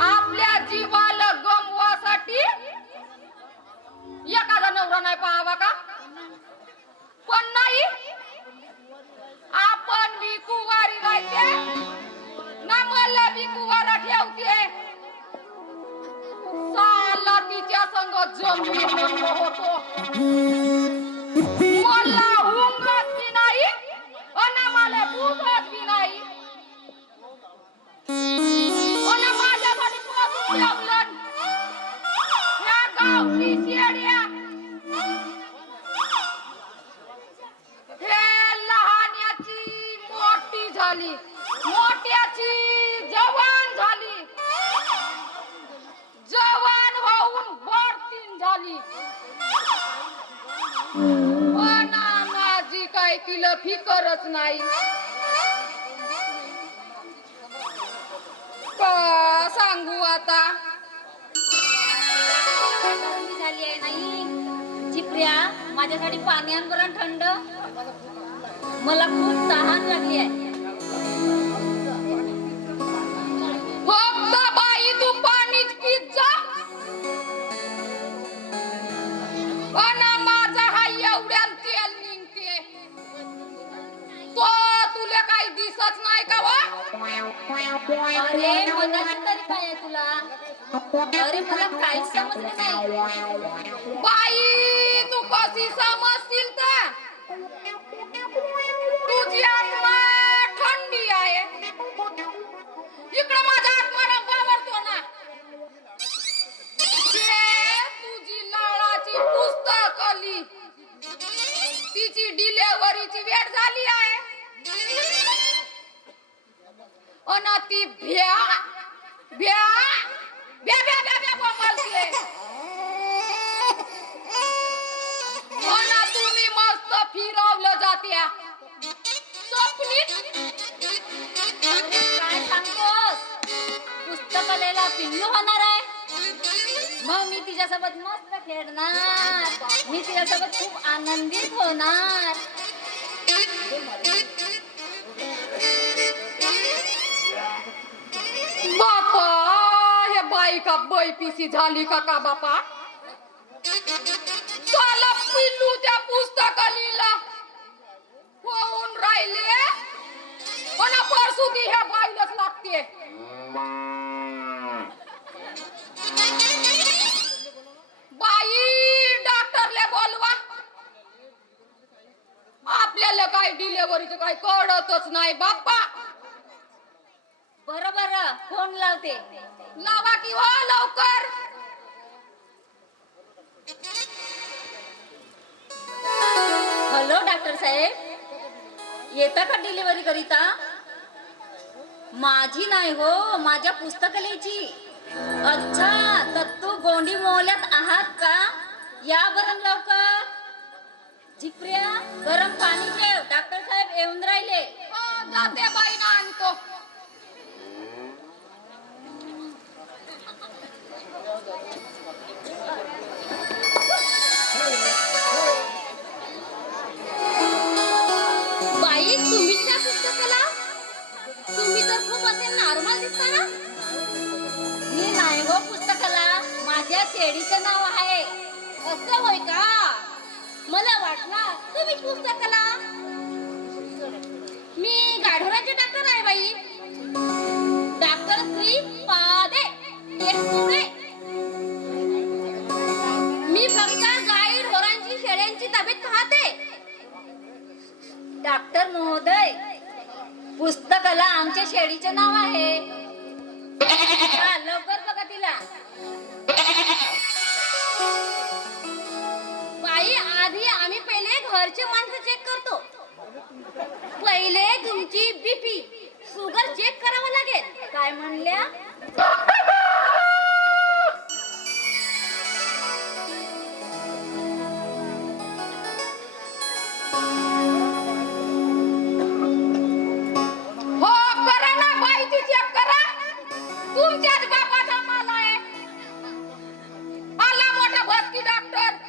आपल्या जीवाला गमवासाठी एखादा नवरा नाही पाहावा का? पण नाही, आपण बी कुवारी राहते ना, मला बी कुवारा ठेवते. साला तिच्या संग जमीन होतो, मला हुंगत बी नाही आणि मला बुजत बी नाही. आणि माझ्यासाठी पासून ठेवलं ह्या गावठी शेड्या. हे लहान्याची मोठी झाली, मोठ्याची जवान झाली, जवान होऊन बडतीन झाली. पण माझी काय तिला फिकरच नाही. का सांगू आता? झाली आहे नाही चिपऱ्या, माझ्यासाठी पाणी आण बरं थंड, मला खूप तहान लागली आहे. फक्त बाई तू पाणीच पीत जा. आणि माझा हा एवढ्या तेल निघते, तो तुला काही दिसत नाही का वा? अरे मनाची तरी काय आहे तुला? अरे मला काहीच समजलं नाही. बाई तू कशी समजतील तर? तुझी आत्मा थंडी आहे, इकडे माझा आत्मा रंगावरतो ना. तुझी लाळाची पुस्तकली, तिची डिलेव्हरीची वेळ झाली आहे आणि ती भ्या भ्या भ्या भ्या भ्या भ्या बोंबलते. आणि तुम्ही मस्त फिरवलं जात्या स्वप्नीत. काय सांगतोस? पुस्तकालयाला पिल्लू होणार आहे, मग मी तिच्यासोबत मस्त खेळणार, मी तिच्यासोबत खूप आनंदित होणार. बापा, हे बाई का बाई पिसी झाली का बापा? साला पिल्लू त्या पुस्तकालीला होऊन राहिले आणि परसुदी ह्या बाईलाच लागते. बाई डॉक्टरले बोलवा, आपल्याला काय डिलेव्हरीचं काय कळतच नाही बाप्पा. बरोबर, फोन लावते. लावा की हो लवकर. हॅलो डॉक्टर साहेब, येता का डिलिव्हरी करिता? माझी नाही हो, माझ्या पुस्तकालयाची. अच्छा, दत्तू गोंडी मोहल्यात आहात का? या बरं लवकर. झिपऱ्या, गरम पाणी ठेव, डॉक्टर साहेब येऊन राहिले. जाते बाई ना आणतो. बाई, तुम्हीच त्या पुस्तकाला? तुम्ही तर खूप असे नॉर्मल दिसता ना. मी नाही हो पुस्तकाला, माझ्या शेडीचं नाव आहे. असं होय का? मला वाटलं तुम्हीच पुस्तकाला. मी गाढोराचे डॉक्टर आहे बाई, डॉक्टर श्री पादे एकपुरे. मी फक्त गाई ढोरांची शेळ्यांची तब्येत पाहते. डॉक्टर महोदय, पुस्तकाला आमच्या शेळीचे नाव आहे. लवकर बघा तिला. बाई, आधी आम्ही पहिले घरचे माणसं चेक करतो. पहिले तुमची बीपी शुगर चेक करावं लागेल. काय म्हणल्या? हो करा ना बाई, ती चेक करा. तुमच्याच बापाचा माल आहे. आला मोठा भटकी डॉक्टर.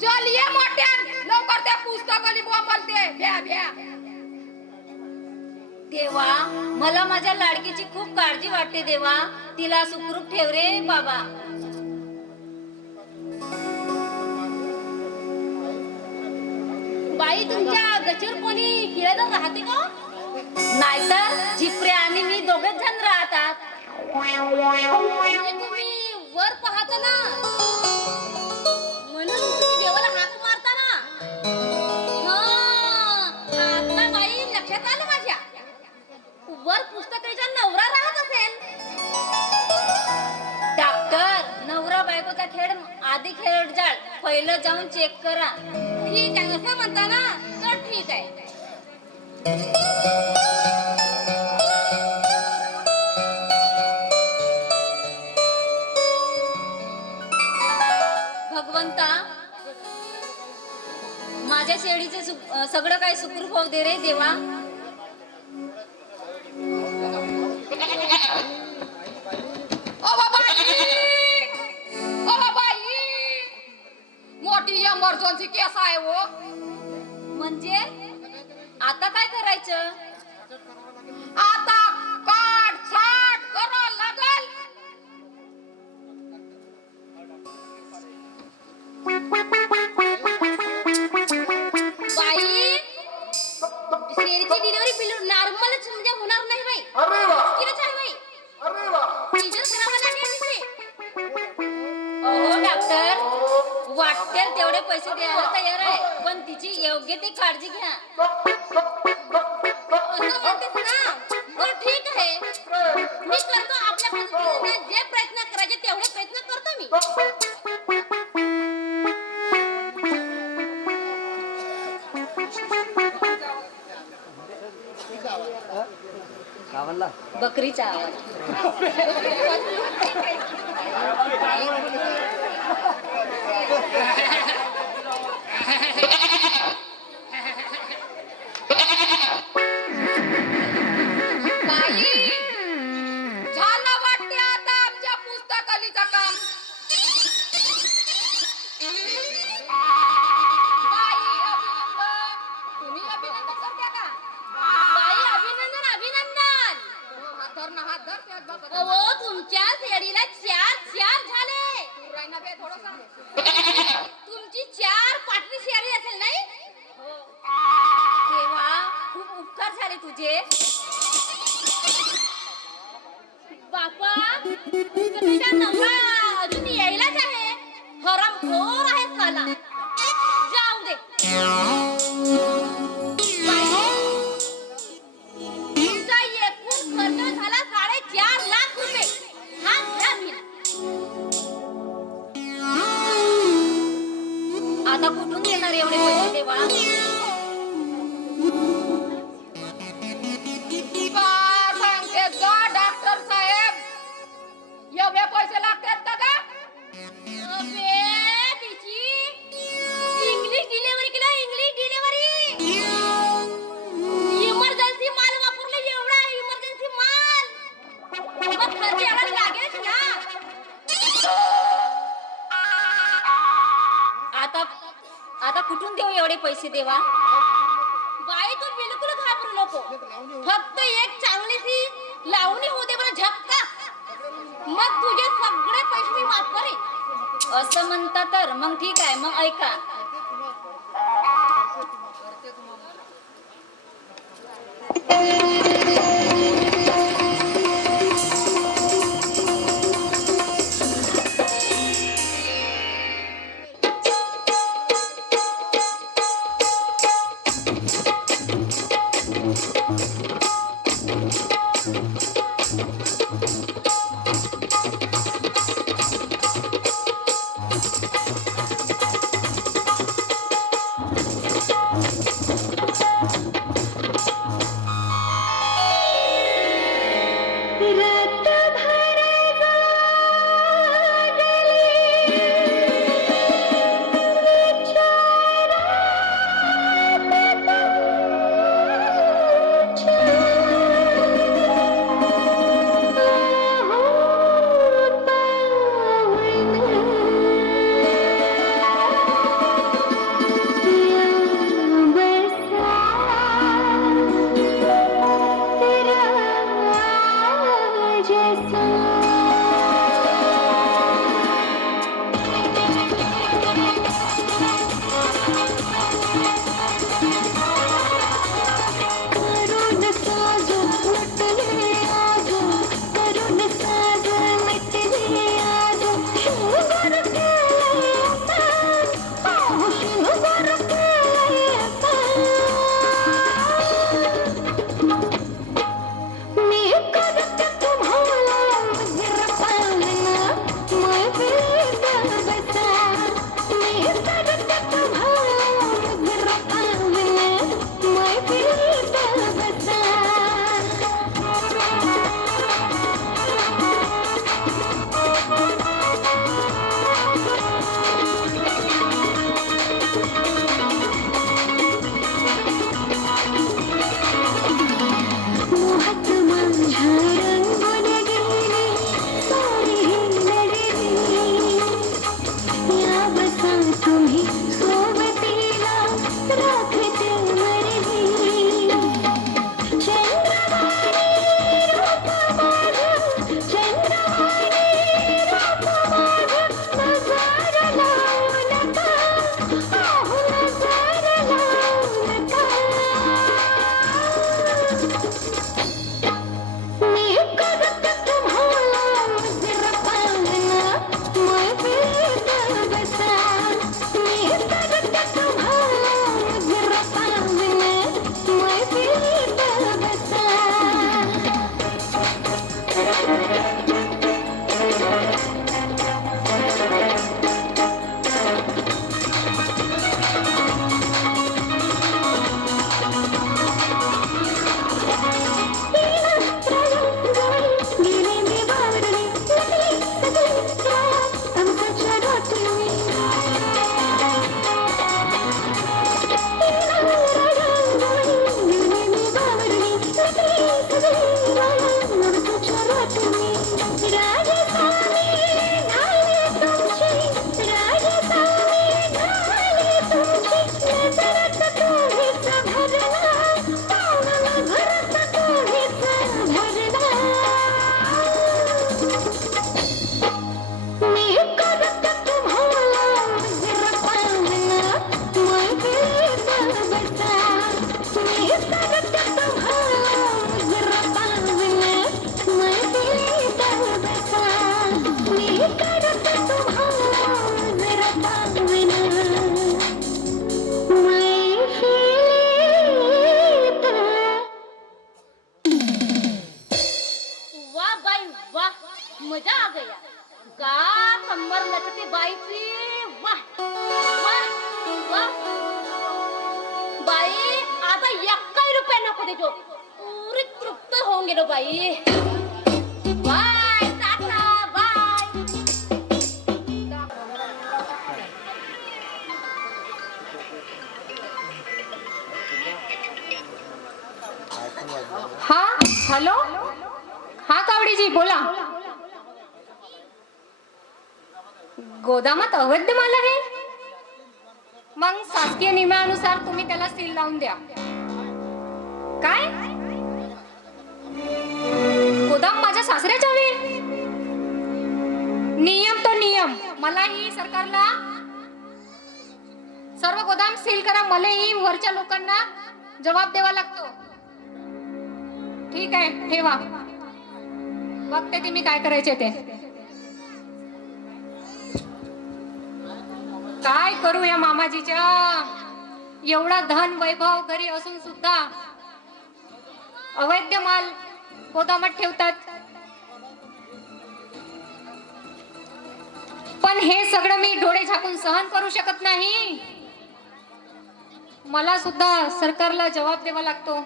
चल ये मोठ्यान, लवकर त्या पुस्तकाली बोंबलते. भ्या भ्या. देवा, मला माझ्या लाडकीची खूप काळजी वाटते देवा. तिला सुखरूप ठेव रे बाबा. बाई, तुमच्या गचीवर कोणी खेळत राहते का? नाहीतर झिपरे आणि मी दोघेच जण राहतात. तुम्ही वर पाहता ना, म्हणून तुम्ही देवाला हाक मारता ना. आता बाई लक्षात आलं माझ्या. वर पुस्तकाचा नवरा राहत असेल. डॉक्टर, नवरा बायकोचा खेळ आधी खेळ जाळ, पहिलं जाऊन चेक करा. ठीक आहे, असं म्हणता ना, तर ठीक आहे. भगवंता, माझ्या शेळीचे सगळं काही सुखरूप होऊ दे रे देवा. मोठी इमर्जन्सी केस आहे हो. म्हणजे आता काय करायचं? आता काट छाट करावं लागल. बाई, शेळीची डिलिव्हरी नॉर्मलच म्हणजे होणार नाही बाई. अरे वा, कितीच आहे बाई? अरे वा. सीजर करावं लागेल तिथे. अहो डॉक्टर, वाटेल तेवढे पैसे द्यायला तयार आहे, पण तिची योग्य ती काळजी घ्या. असं म्हणतेस ना, बरं ठीक आहे. मी करतो आपल्या पद्धतीने जे प्रयत्न करायचे तेवढे प्रयत्न करतो मी. बकरीचा आवाज. बाई, झालं वाटते आता आमच्या पुस्तकालीचं काम. बाई, अभिनंदन. तुम्ही अभिनंदन करता का? बाई, अभिनंदन अभिनंदन. हात धर ना, हात धर. त्यात बघ. अहो, तुमच्या शेळीला 4 झाले. तू राही ना बे थोडंसं. तुमची 4 पाटली शेळी असेल नाही? देवा, खूप उपकार झाले तुझे. बापा, तुझा नवरा अजून यायलाच आहे. हरामखोर आहे साला. जाऊ दे. तुमचा एकूण खर्च झाला 4.5 लाख रुपये. हा घ्या बिल. आता कुठून देणार एवढे पैसे देवा? का सांगतेस का डॉक्टर साहेब? एवढे पैसे लागतात का ग? अबे, तिची इंग्लिश डिलिव्हरी केला. English delivery. इमर्जन्सी माल वापरला. एवढा इमर्जन्सी माल मग खर्च एवढा लागेल ना. आता कुठून देऊ एवढे पैसे देवा? बाई, तू बिलकुल घाबरू नको. फक्त एक चांगलीशी लावणी होऊ दे बरं, झक्का. मग तुझे सगळे पैसे मी माफ करेन. असं म्हणता तर मग ठीक आहे. मग ऐका. नको देतो पुरी तृप्त होऊन गेलो बाई बाय टाटा बाय हा हॅलो हा कावडीजी बोला गोदामात अवैध माल आहे मग शासकीय नियमानुसार तुम्ही त्याला सील लावून द्या काय गोदाम माझ्या सासऱ्याच्या वेळ नियम तो नियम मलाही सरकारला सर्व गोदाम सील करा मलाही वरच्या लोकांना जबाब द्यावा लागतो ठीक आहे ठेवा बघते ती मी काय करायचे ते काय करू या मामाजीच्या एवढा धन वैभव घरी असून सुद्धा अवैध माल गोदामात ठेवतात पण हे सगळं मी डोळे झाकून सहन करू शकत नाही मला सुद्धा सरकारला जबाब द्यावा लागतो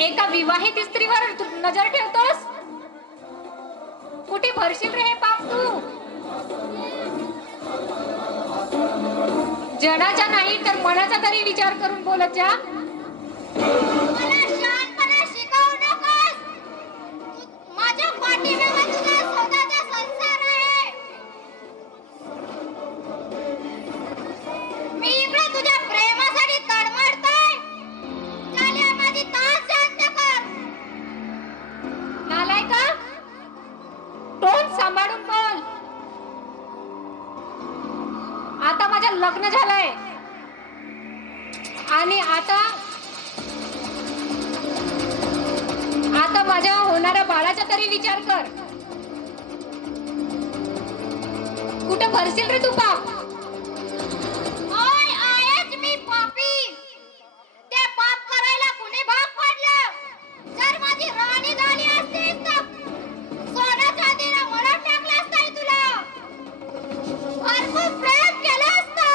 एका विवाहित स्त्रीवर नजर ठेवतोस कुठे भरशील रे हे पाप तू जनाचा नाही तर मनाचा तरी विचार करून बोलत जा मला शहाणपणा शिकवू नकोस माझ्या पाठीमागे तुझा स्वतःचा संसार आहे मी इकडे तुझ्या प्रेमासाठी तडमडतोय झाल्या माझी तास शांत कर नालायका तोंड सांभाळून बोल आता माझं लग्न झालंय आणि आता माझ्या होणाऱ्या बाळाचा तरी विचार कर कुठं भरशील रे तू पाप ओय आहेच मी पापी ते पाप करायला कुणी भाग पाडलं जर माझी राणी झाली असतीस तर सोनं चांदीनं मळून टाकलं असतं तुला भरपूर प्रेम केलं असतं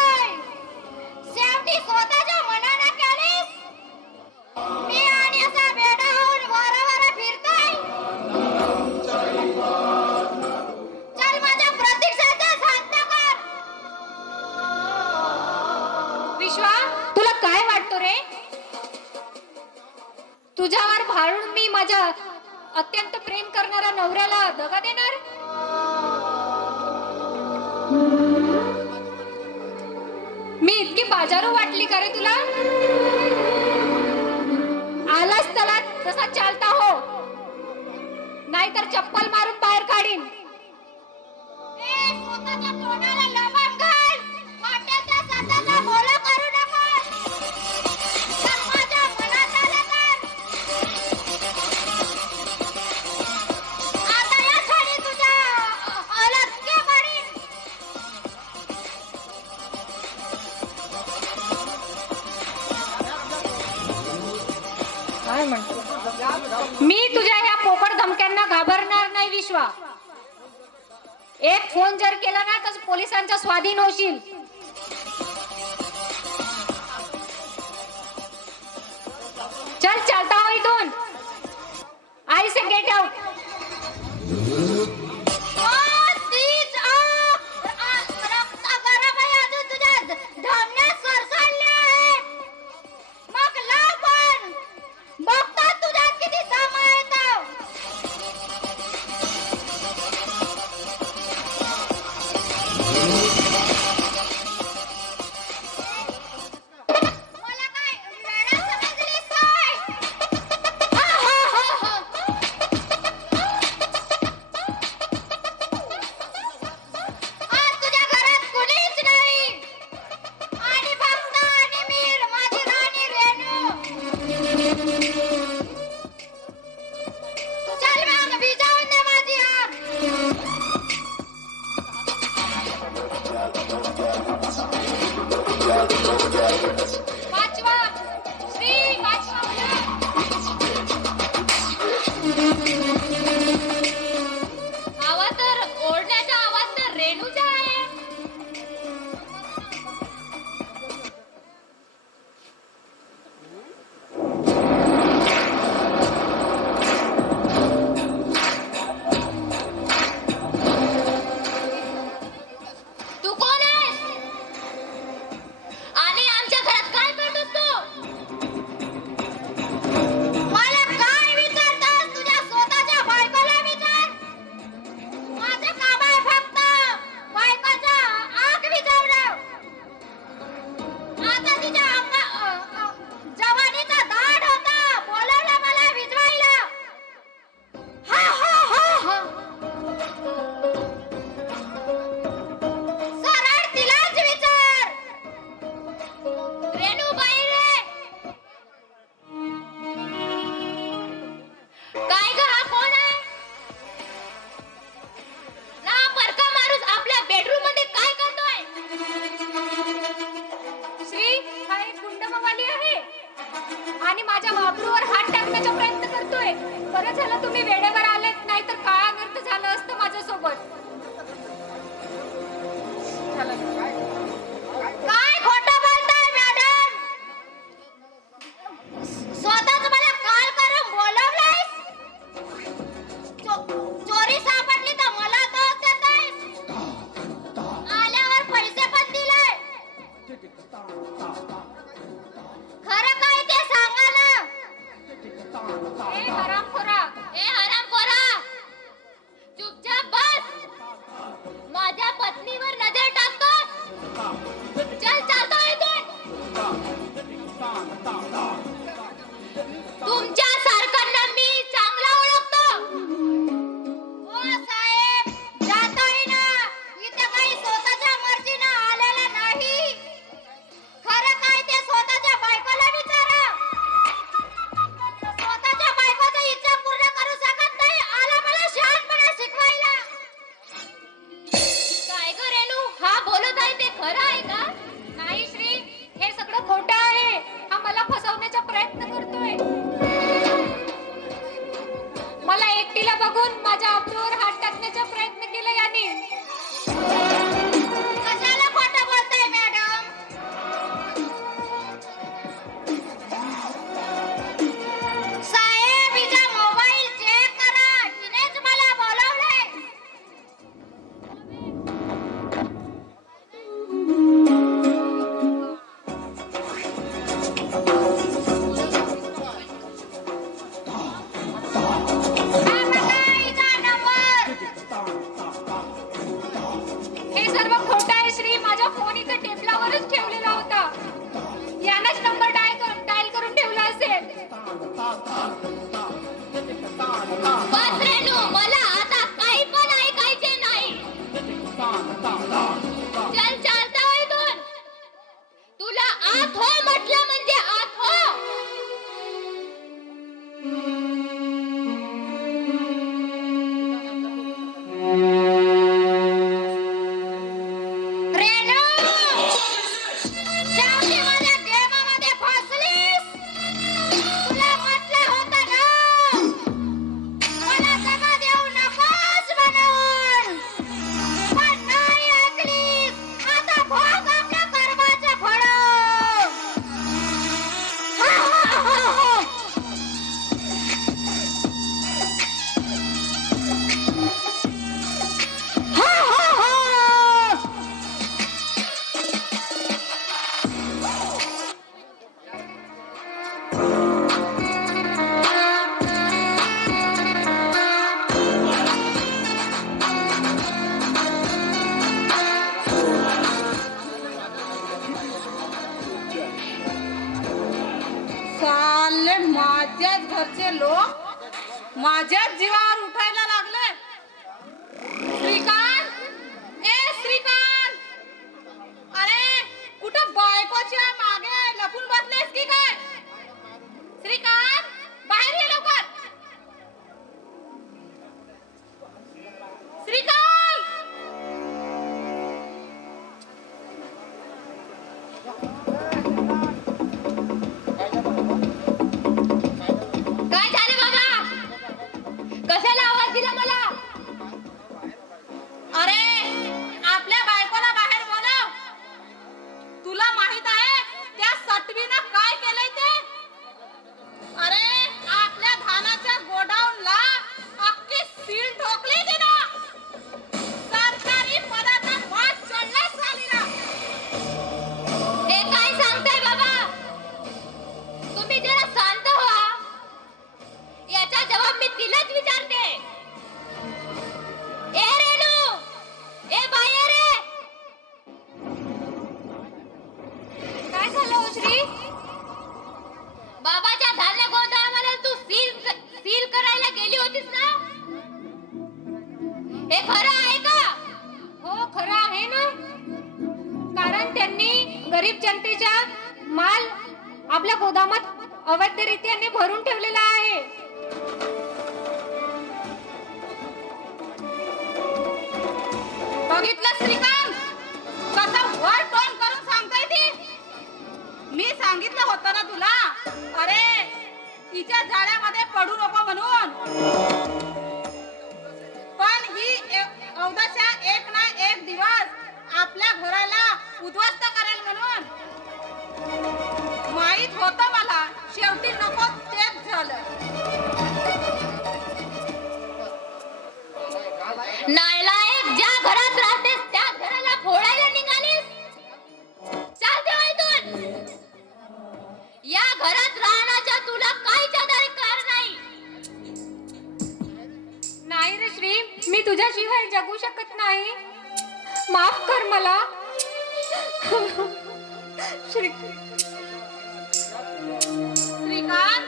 शेवटी स्वतःच्या मनानं केलीस मी आणि असा वेडा होऊन वारा फिरतोय चल माझ्या प्रतीक्षेचा शांत कर विश्वा तुला काय वाटतो रे तुझ्यावर भाळून मी माझ्या अत्यंत प्रेम करणाऱ्या नवऱ्याला दगा देणार मी इतकी बाजारू वाटली का रे तुला? आलास त्याला जसा चालता हो, नाहीतर चप्पल मारून बाहेर काढीन. स्वतःच्या तोंडाला लबाड घाल, वाटेल स्वतःचा बोला करू नका. जर माझ्या मनात आलं तर आता या क्षणी तुझ्या अलगके करीन. काय म्हणतो? मी तुझ्या ह्या पोकळ धमक्यांना घाबरणार नाही विश्वा. एक फोन जर केला ना तर पोलिसांच्या स्वाधीन होशील. चल चलता हो इथून. आई से गेट आउट. तीच रक्त गरम आहे अजून तुझ्या धमन्यात सरसाळले आहे. मग लाव पण बघतात तुझ्यात किती दम आहे तो. मला काय वेडा समजलीस काय? हा हा हा हा. आज तुझ्या घरात कुणीच नाही आणि फक्त आणि मी माझी राणी रेणू. चल मग विजावून दे माझी आग. वाचवा श्री वाचवा मला. आवाज तर ओरडण्याचा आवाज तर रेणूचा आहे. तू कोण आहेस आणि आमच्या घरात काय करतोस तू? मला काय विचारतोस? तुझ्या स्वतःच्या बायकोला विचार. माझं काम आहे फक्त बायकोचा आग विझवणं. आता तिच्या जवानीचा दाढ होता, बोलवलं मला विझवायला. हा हा हा हा. सरळ तिलाच विचार. रेणूबाई रे, काय ग हा कोण आहे? ना परका माणूस आपल्या बेडरूम मध्ये काय करतोय? श्री हा एक गुंडमावाली आहे आणि माझ्या बाबरूवर हात टाकण्याचा प्रयत्न करतोय. बरं झालं तुम्ही वेळेवर आलेत, नाहीतर काळा नर्त झालं असतं माझ्यासोबत. काय खोटं बोलताय मॅडम? स्वतःच मला कॉल करून बोलवलंयस? चोरी सापडली तर मला दोष देतायस? आल्यावर पैसे पण दिले. खरं काय ते सांगा ना. ए हरामखोरा, ए हरामखोरा, चुपचाप बस. माझ्या पत्नीवर नजर टाकतोस? चल चालतो इथून. तुमच्या सारख्यांना मी चांगला ओळखतो. हो साहेब, जातोय ना. इथे काही स्वतःच्या मर्जीनं आलेला नाही. खरं काय ते स्वतःच्या बायकोला विचारा. स्वतःच्या बायकोची इच्छा पूर्ण करू शकत नाही, आला मला शहाणपणा शिकवायला. काय ग रेणू, हा बोलत आहे ते खरं आहे का? नाही श्री, हे सगळं खोटं आहे. हा मला फसवण्याचा प्रयत्न करतोय. मला एकटीला बघून माझ्या अब्रूवर हात टाकण्याचा प्रयत्न केला याने. कशाला खोटं बोलताय मॅडम? साहेब, हिचा मोबाईल चेक करा. हिनेच मला बोलवलंय. हा बघा, हिचा श्री माझ्या फोन इथे टेबलावरच ठेवलेला होता. यानंच नंबर डायल करून ठेवला असेल. बस रेणू, मला आता काही पण ऐकायचे नाही. चल चालता हो इथून. तुला आत हो म्हटलं म्हणजे आत हो. रेणू, शेवटी माझ्या गेमामध्ये फसलीस. तुला म्हटलं होतं ना, मला दगा देऊ नकोस म्हणून. पण नाही ऐकलीस. आता भोग आपल्या कर्माचं फळ. हा, हा, हा, हा. हा, हा, हा. साले माझ्याच घरचे लोक माझ्याच जीवावर उठायला लागले. श्रीकांत, ए श्रीकांत, अरे कुठं बायकोच्या मागे लपून बसलेस की काय? श्रीकांत, बाहेर ये लवकर. श्रीकांत, काय झालं बाबा? कशाला आवाज दिला मला? अरे आपल्या बायकोला बाहेर बोलव. तुला माहित आहे त्या सटवीनं काय केलंय ते? अरे आपल्या धानाच्या गोडाऊनला अख्खी सील ठोकली तिनं. सरकारी पदाचा वाद चढला सालीला. हे काय सांगताय बाबा? तुम्ही जरा शांत व्हा. याचा जवाब मी तिलाच विचारते. ए रेणू, ए बाहेर ये. काय झालं हो श्री? बाबाच्या धान्य गोदामाला तू सील करायला गेली होतीस ना? हे खरं आहे का? हो, खरं आहे ना. कारण त्यांनी गरीब जनतेचा माल आपल्या गोदामात अवैधरित्याने भरून ठेवलेला आहे. बघितलं श्रीकांत, कसं वर तोंड करून सांगताय ती. मी सांगितलं होतं ना तुला, अरे तिच्या जाळ्यामध्ये पडू नको म्हणून. पण ही अवदशा एक ना एक दिवस आपल्या घराला उद्ध्वस्त करेल म्हणून माहित होतं मला. शेवटी नको तेच झालं. नालायक, ज्या घरात राहतेस त्या घराला फोडायला निघालीस. चालते हो इथून. या घरात राहण्याचा तुला काहीच अधिकार नाही. नाही रे श्री, मी तुझ्याशिवाय जगू शकत नाही. माफ कर मला. श्री, श्रीकांत,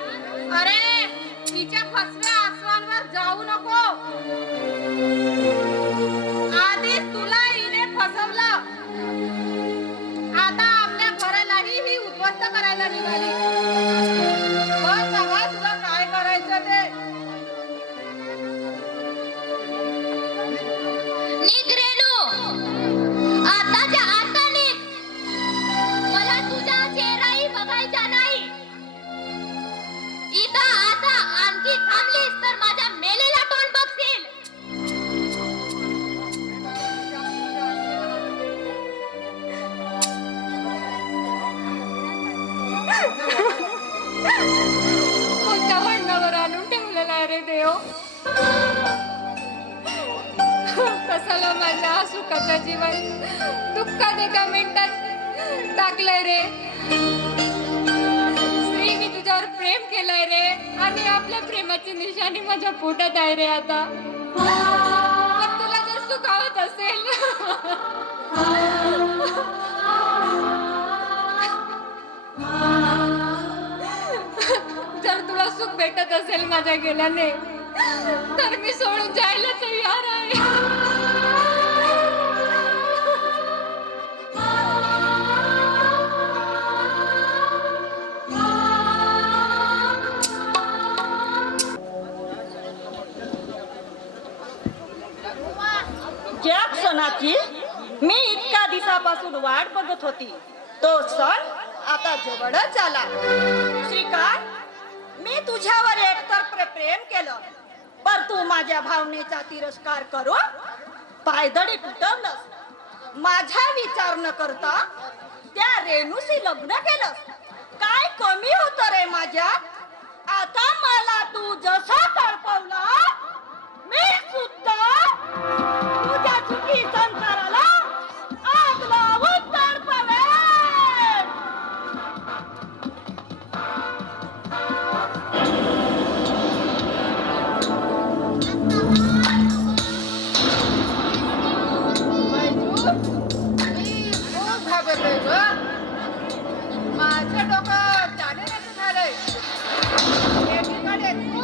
अरे तिच्या फसव्या आसवांवर जाऊ नको. आधीच तुला हिने फसवलं. आता आपल्या घरालाही ही उद्ध्वस्त करायला निघाली. बघ बाबा, तुला काय करायचं ते. निघ रेणू, आताच्या आता निघ. मला तुझा चेहराही बघायचा नाही. इथं आता आणखी थांबलीस तर माझ्या मेलेला तोंड बघशील. कोणत्या भांडणावर आणून ठेवलेला आहे रे देव. कसाला माझ्या सुखाचं जीवन दुःखात एका मिनिटात टाकलंय रे. श्री, मी तुझ्यावर प्रेम केलंय रे, आणि आपल्या प्रेमाची निशाणी माझ्या पोटात आहे रे आता. पण तुला जर सुखावत असेल भेटत असेल माझ्या गेल्याने तर मी सोडून जायला तयार आहे. ज्या क्षणाची मी इतक्या दिवसापासून वाट बघत होती तो सण आता जवळच आला. श्रीकांत, मी तुझ्यावर एकतर्फे प्रेम केलं, पर तू माझ्या भावनेचा तिरस्कार करून पायदळी तुटवलंस. माझा विचार न करता त्या रेणूशी लग्न केलं. काय कमी होत रे माझ्यात? आता मला तू जसा तडपवला मी सुद्धा तुझ्या चुकी संसाराला आग लावून तडपवेन. खूप घाबरलोय ग. माझं डोकं चालेल झालंय. एकीकडे तू,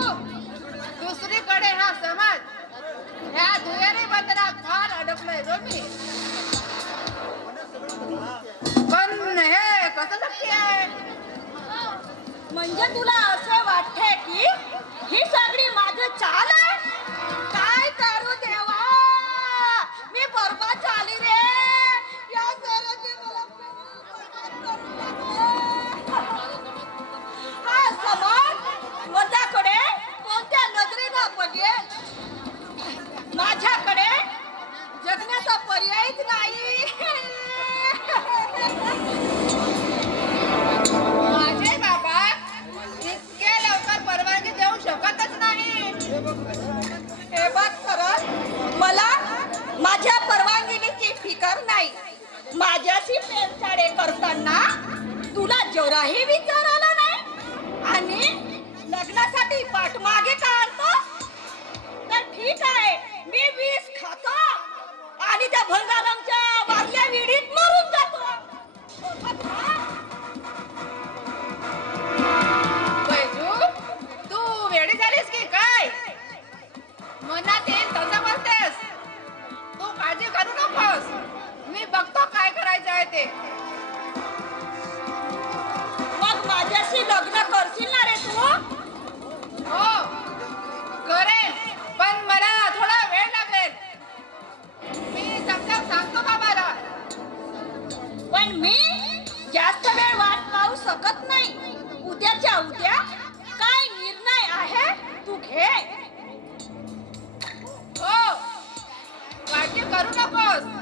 दुसरीकडे हा समाज. ह्या दुहेरी बंधनात फार अडकलोय ग मी. पण हे कसं शक्य आहे? म्हणजे तुला असं वाटतंय की ही सगळी माझं चाल आहे? काय करू देवा, मी बरबाद झाली रे. या सरांनी मला बरबाद करून टाकलं. हा समाज माझ्याकडे कोणत्या नजरेला बघेल? माझ्याकडे जगण्याचा पर्यायच नाही. माझे बाबा इतके लवकर परवानगी देऊ शकतच नाही. हे बघ खरं, मला माझ्या परवानगीची फिकर नाही. माझ्याशी पेरछाडे करताना तुला जराही विचार आला नाही आणि लग्नासाठी पाठमागे काढतो. तर ठीक आहे, मी विष खातो आणि त्या भंगारामच्या वारल्या विडीत मरून जातो. बैजू, तू वेडी झालीस की काय? मनात येईल तसं बोलतेस. तू काळजी करू नकोस. मी बघतो काय करायचं आहे ते. मग माझ्याशी लग्न करशील ना रे तू? हो करेन, पण मला थोडा वेळ लागेल. मी समजावून सांगतो बाबाला. पण मी जास्त वेळ वाट पाहू शकत नाही. उद्याच्या उद्या काय निर्णय आहे तू घे. हो काळजी करू नकोस.